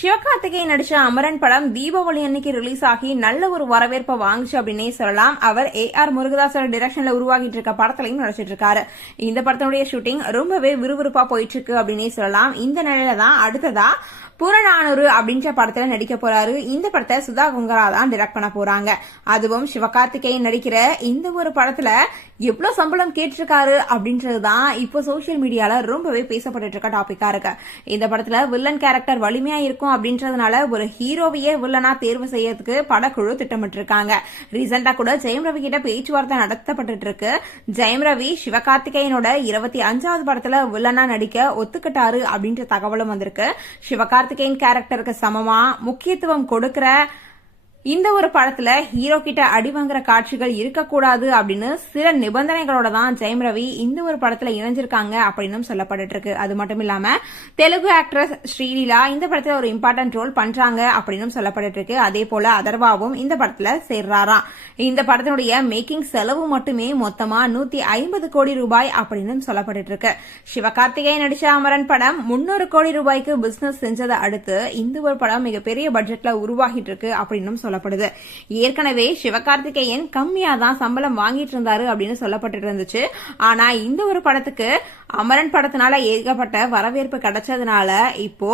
சிவகார்த்திகேயன் நடிச்ச அமரன் படம் தீபாவளி அன்னைக்கு ரிலீஸ் ஆகி நல்ல ஒரு வரவேற்பை வாங்குச்சு அப்படின்னே சொல்லலாம். அவர் ஏ ஆர் முருகதாசோட டிரெக்ஷன்ல உருவாகிட்டு இருக்க படத்துலையும் நடிச்சிட்டு இருக்காரு. இந்த படத்தினுடைய ஷூட்டிங் ரொம்பவே விறுவிறுப்பா போயிட்டு இருக்கு அப்படின்னே சொல்லலாம். இந்த நிலையில தான் அடுத்ததா புறநானூறு அப்படின்ற படத்துல நடிக்க போறாரு. இந்த படத்தை சுதா குங்கரா தான் டிரெக்ட் பண்ண போறாங்க. அதுவும் சிவகார்த்திகேயன் நடிக்கிற இந்த ஒரு படத்துல எவ்வளவு சம்பளம் கேட்டிருக்காரு அப்படின்றது தான் இப்போ சோசியல் மீடியால ரொம்பவே பேசப்பட்டு இருக்க டாபிக்கா இருக்கு. இந்த படத்துல வில்லன் கேரக்டர் வலிமையா இருக்கும் அப்படின்றதுனால ஒரு ஹீரோவையே வில்லனா தேர்வு செய்யறதுக்கு படக்குழு திட்டமிட்டு இருக்காங்க ரீசெண்டா கூட ஜெயம் ரவி கிட்ட பேச்சுவார்த்தை நடத்தப்பட்டு இருக்கு. ஜெயம் ரவி சிவகார்த்திகேயனோட இருபத்தி அஞ்சாவது படத்துல வில்லனா நடிக்க ஒத்துக்கிட்டாரு அப்படின்ற தகவலும் வந்திருக்கு. சிவகார்த்திகேயன் கேரக்டருக்கு சமமா? முக்கியத்துவம் கொடுக்கிற இந்த ஒரு படத்துல ஹீரோ கிட்ட அடி வாங்குற காட்சிகள் இருக்கக்கூடாது அப்படின்னு சில நிபந்தனைகளோட தான் ஜெயம் ரவி இந்த ஒரு படத்துல இணைஞ்சிருக்காங்க அப்படின்னு சொல்லப்பட்டு இருக்கு அது மட்டும் இல்லாம தெலுங்கு ஆக்ட்ரஸ் ஸ்ரீலீலா இந்த படத்துல ஒரு இம்பார்ட்டன்ட் ரோல் பண்றாங்க அப்படின்னு சொல்லப்பட்டு இருக்கு அதே போல அதர்வாவும் இந்த படத்துல சேர்றாராம் இந்த படத்தினுடைய மேக்கிங் செலவு மட்டுமே மொத்தமா நூத்தி ஐம்பது கோடி ரூபாய் அப்படின்னு சொல்லப்பட்டு இருக்கு சிவகார்த்திகேயன் நடிச்ச அமரன் படம் முன்னூறு கோடி ரூபாய்க்கு பிசினஸ் செஞ்சதை அடுத்து இந்த ஒரு படம் மிகப்பெரிய பட்ஜெட்ல உருவாகிட்டு இருக்கு அப்படின்னு சொல்லப்படுது. ஏற்கனவே சிவகார்த்திகேயன் கம்மியா தான் சம்பளம் வாங்கிட்டு இருந்தாரு அப்படின்னு சொல்லப்பட்டு இருந்துச்சு. ஆனா இந்த ஒரு படத்துக்கு அமரன் படத்தினால ஏகப்பட்ட வரவேற்பு கிடைச்சதுனால இப்போ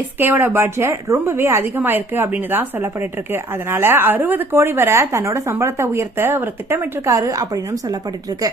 எஸ்கேவோட பட்ஜெட் ரொம்பவே அதிகமாயிருக்கு அப்படின்னு தான் சொல்லப்பட்டு இருக்கு. அதனால அறுபது கோடி வரை தன்னோட சம்பளத்தை உயர்த்த அவர் திட்டமிட்டிருக்காரு அப்படின்னு சொல்லப்பட்டு இருக்கு.